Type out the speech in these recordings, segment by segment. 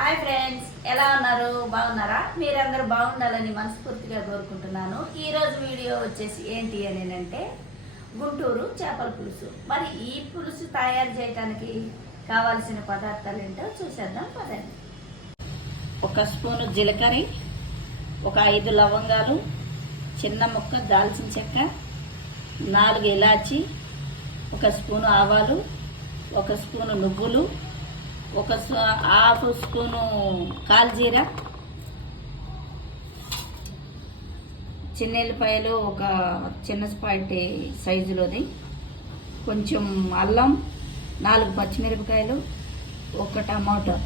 Hi friends, ఎలా ఉన్నారు? బాగున్నారా? మీరందరూ బాగుండాలని మనస్ఫూర్తిగా కోరుకుంటున్నాను. ఈరోజు వీడియో వచ్చేసి ఏంటి అని అంటే గుంటూరు చేపల పులుసు. మరి ఈ పులుసు తయారు చేయడానికి కావాల్సిన పదార్థాలు ఏంటో చూసేద్దాం పదండి. ఒక స్పూను జీలకర్ర, ఒక 5 లవంగాలు, చిన్న ముక్క దాల్చిన చెక్క, 4 ఇలాచి, ఒక స్పూను ఆవాలు, ఒక స్పూను నువ్వులు, ఒక హాఫ్ స్పూను కాల్జీరా, చిన్నెల్లిపాయలు ఒక చిన్న స్పాటి సైజులోది, కొంచెం అల్లం, 4 పచ్చిమిరపకాయలు, ఒక టమాటో,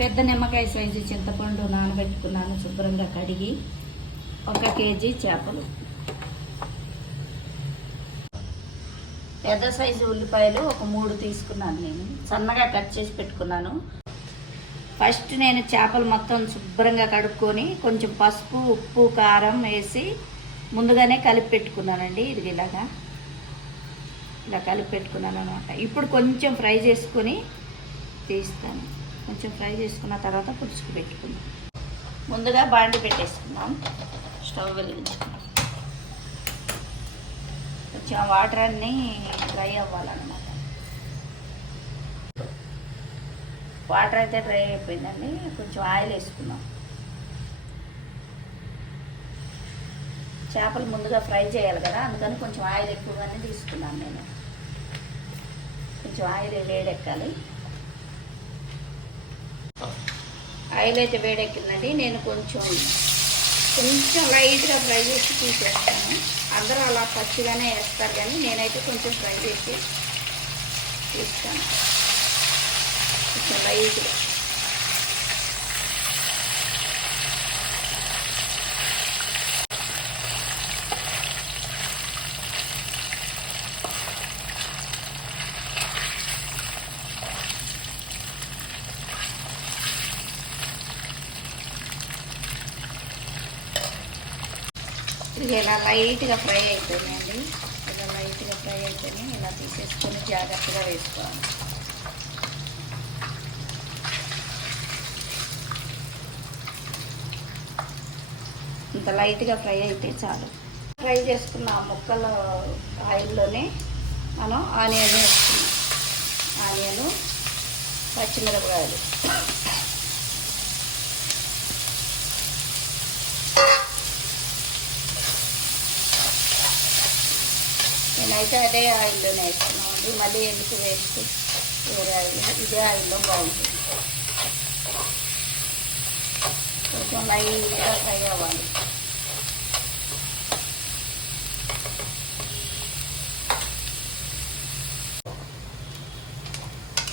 పెద్ద నిమ్మకాయ సైజు చింతపండు నానబెట్టుకున్నాను శుభ్రంగా కడిగి, 1 కేజీ చేపలు, పెద్ద సైజు ఉల్లిపాయలు ఒక 3 తీసుకున్నాను. నేను సన్నగా కట్ చేసి పెట్టుకున్నాను. ఫస్ట్ నేను చేపలు మొత్తం శుభ్రంగా కడుక్కొని కొంచెం పసుపు, ఉప్పు, కారం వేసి ముందుగానే కలిపి పెట్టుకున్నానండి. ఇది ఇలా కలిపి పెట్టుకున్నాను అనమాట. ఇప్పుడు కొంచెం ఫ్రై చేసుకొని తీస్తాను. కొంచెం ఫ్రై చేసుకున్న తర్వాత పులుసుకు పెట్టుకున్నాను. ముందుగా బాండి పెట్టేసుకున్నాం. స్టవ్ వెలిగించుకున్నాం. కొంచెం వాటర్ అన్నీ డ్రై అవ్వాలన్నమాట. వాటర్ అయితే డ్రై అయిపోయిందండి. కొంచెం ఆయిల్ వేసుకున్నాం. చేపలు ముందుగా ఫ్రై చేయాలి కదా, అందుకని కొంచెం ఆయిల్ ఎక్కువగానే తీసుకున్నాను నేను. కొంచెం ఆయిల్ వేడెక్కాలి. ఆయిల్ అయితే వేడెక్కిందండి. నేను కొంచెం లైట్గా ఫ్రై చేసి తీసేస్తాను. అందరూ అలా పచ్చిగానే వేస్తారు, కానీ నేనైతే కొంచెం ఫ్రై చేసి తీస్తాను. కొంచెం లైట్గా. ఇది ఇలా లైట్గా ఫ్రై అయిపోయిందండి. ఇలా లైట్గా ఫ్రై అయిపోయి ఇలా తీసేసుకొని జాగ్రత్తగా వేసుకోవాలి. ఇంత లైట్గా ఫ్రై అయితే చాలు. ఫ్రై చేసుకున్న ముక్కల ఆయిల్లోనే మనం ఆనియన్ వేసుకున్నాం. ఆనియను, పచ్చిమిరపకాయలు, నేనైతే అదే ఆయిల్లోనే వేస్తున్నామండి. మళ్ళీ ఎందుకు వేస్ట్ వేరే ఆయిల్, ఇదే ఆయిల్లో బాగుంటుంది. కొంచెం లైట్గా ఫ్రై అవ్వాలి.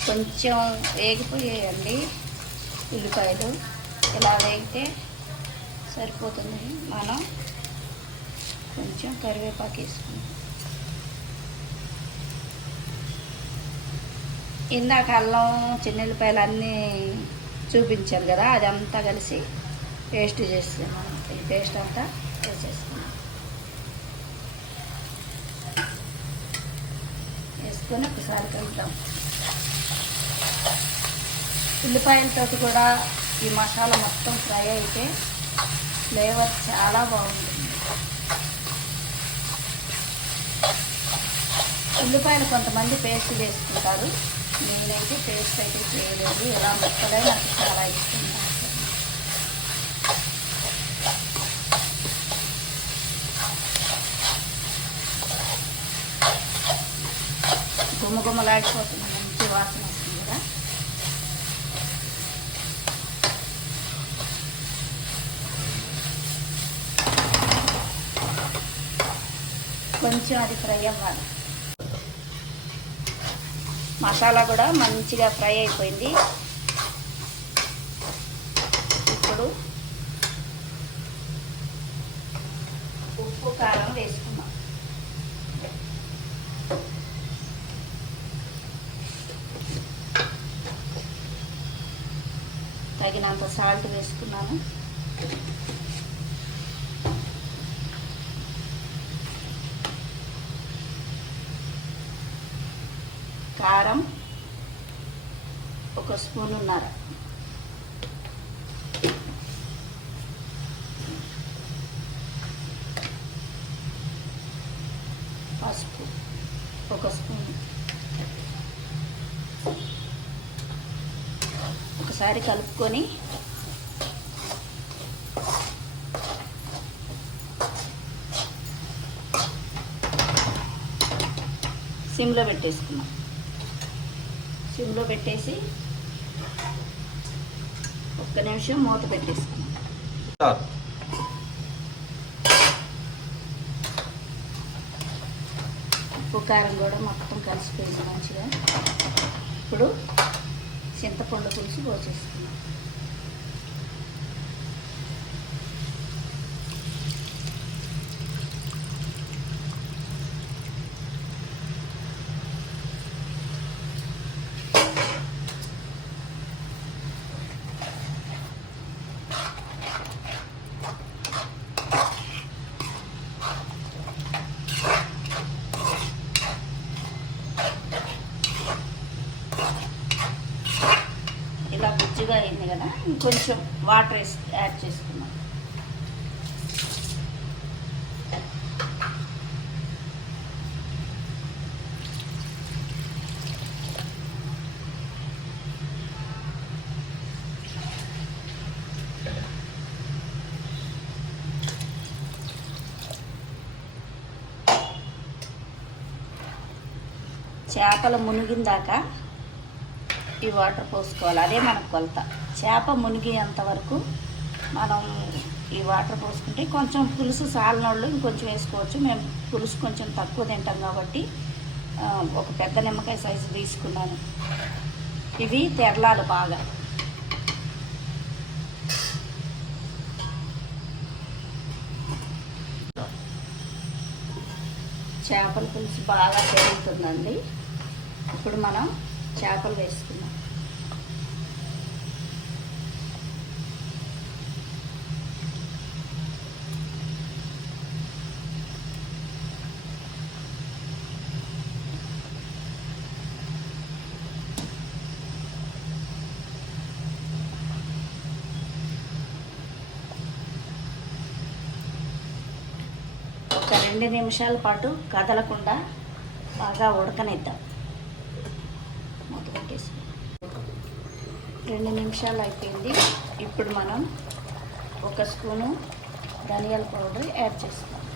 కొంచెం వేగిపోయాయండి ఉల్లిపాయలు. ఇలా వేగితే సరిపోతుంది. మనం కొంచెం కరివేపాకు వేసుకుంటాం. ఇందాక అల్లం, చిన్నెల్లిపాయలు అన్నీ చూపించాను కదా, అదంతా కలిసి పేస్ట్ చేస్తున్నాను. ఈ పేస్ట్ అంతా వేసేసుకున్నాను. వేసుకొని ఒకసారి కలుపుతాం. ఉల్లిపాయలతో కూడా ఈ మసాలా మొత్తం ఫ్రై అయితే ఫ్లేవర్ చాలా బాగుంటుంది. ఉల్లిపాయలు కొంతమంది పేస్ట్ వేసుకుంటారు. నేనైతే పేస్ట్ అయితే చేయలేదు. ఇలా ముక్కలే నాకు చాలా ఇష్టం. గుమ్మగుమ్మలాడిపోతుంది, మంచి వాసన వస్తుంది కదా. కొంచెం అది ఫ్రై అవ్వాలి. మసాలా కూడా మంచిగా ఫ్రై అయిపోయింది. ఇప్పుడు ఉప్పు, కారం వేసుకున్నాం. తగినంత సాల్ట్ వేసుకున్నాను. కారం 1 స్పూనున్నర, ఒకసారి కలుపుకొని సిమ్లో పెట్టేసుకున్నాం. సిమ్లో పెట్టేసి ఒక్క నిమిషం మూత పెట్టేసుకున్నాం. ఉప్పు కారం కూడా మొత్తం కలిసిపోయింది మంచిగా. ఇప్పుడు చింతపండు పులుసు పోసేసుకున్నాం. ఇలా గుజ్జుగా అయింది కదా, ఇంకొంచెం వాటర్ వేసి యాడ్ చేసుకున్నాం. చేపలు మునిగిందాక ఈ వాటర్ పోసుకోవాలి. అదే మనకు కొలత. చేప మునిగేంత వరకు మనం ఈ వాటర్ పోసుకుంటే, కొంచెం పులుసు సాలినోళ్ళు ఇంకొంచెం వేసుకోవచ్చు. మేము పులుసు కొంచెం తక్కువ తింటాం కాబట్టి ఒక పెద్ద నిమ్మకాయ సైజు తీసుకున్నాను. ఇవి తెరలాలు బాగా. చేపల పులుసు బాగా పెరుగుతుందండి. ఇప్పుడు మనం చేపలు వేసుకున్నాం. ఒక 2 నిమిషాల పాటు కదలకుండా బాగా ఉడకనిద్దాం. మూత పెట్టేసి 2 నిమిషాలు అయిపోయింది. ఇప్పుడు మనం 1 స్పూను ధనియాల పౌడర్ యాడ్ చేసుకోవాలి.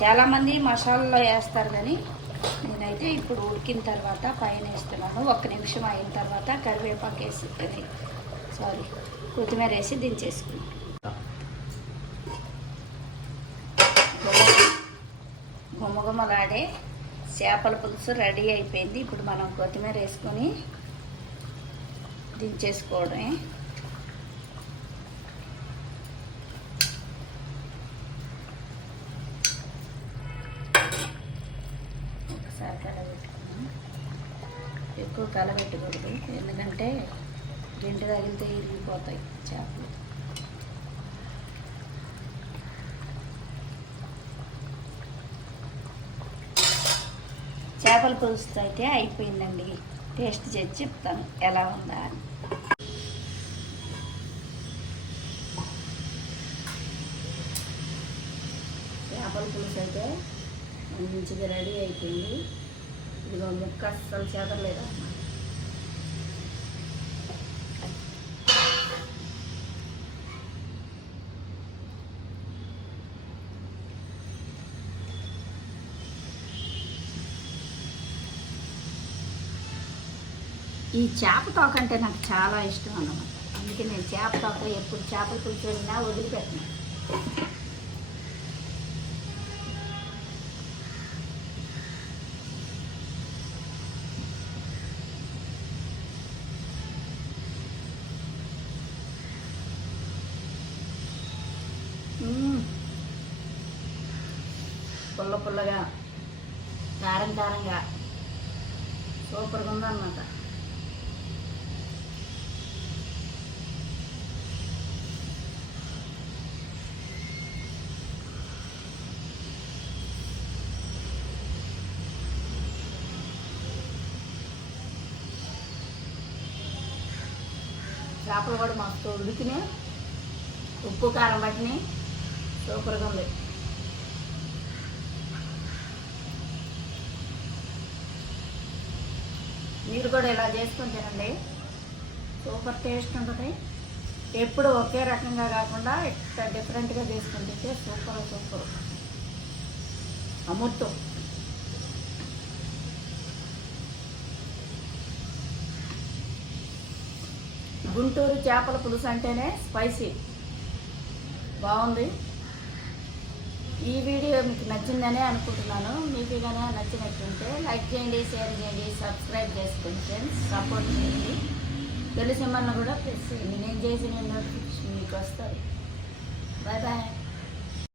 చాలామంది మసాలాలో వేస్తారు, కానీ నేనైతే ఇప్పుడు ఉడికిన తర్వాత పైన వేస్తున్నాను. 1 నిమిషం అయిన తర్వాత కరివేపాకు వేసి కొత్తిమీర వేసి దించేసుకున్నాను. గుమగుమలాడే చేపల పులుసు రెడీ అయిపోయింది. ఇప్పుడు మనం కొత్తిమీర వేసుకొని దించేసుకోవడమే. ఒకసారి కలబెట్టుకున్నాం. ఎక్కువ కలబెట్టకూడదు, ఎందుకంటే గంట తగిలితే ఇరిగిపోతాయి చేపలు. చేపల పులుసు అయితే అయిపోయిందండి. టేస్ట్ చేసి చెప్తాను ఎలా ఉందా అని. చేపల పులుసు అయితే మంచిగా రెడీ అయిపోయింది. ఇదిగో ముక్క అస్సలు చెదరలేదు అన్నమాట. ఈ చేప తోక అంటే నాకు చాలా ఇష్టం అన్నమాట. అందుకే నేను చేప తోక ఎప్పుడు చేపల పులుసు వెళ్ళినా వదిలిపెట్టినా. పుల్ల పుల్లగా, కారం కారంగా సూపర్గా ఉందన్నమాట. చేపలు కూడా మస్తు ఉడికినాయి, ఉప్పు కారం పట్టినాయి, సూపర్గా ఉంది. మీరు కూడా ఇలా చేసుకొని తినండి. సూపర్ టేస్ట్ ఉంటుంది. ఎప్పుడు ఒకే రకంగా కాకుండా ఇట్లా డిఫరెంట్గా చేసుకుంటే సూపర్ సూపర్ అమృతం. గుంటూరు చేపల పులుసు అంటేనే స్పైసీ బాగుంది. ఈ వీడియో మీకు నచ్చిందనే అనుకుంటున్నాను. మీకు కానీ నచ్చినట్టుంటే లైక్ చేయండి, షేర్ చేయండి, సబ్స్క్రైబ్ చేసుకోండి ఫ్రెండ్స్, సపోర్ట్ చేయండి. తెలిసిన కూడా ప్రెస్ చేయండి. నేను చేసిన నోటిఫికేషన్ మీకు వస్తుంది. Bye bye.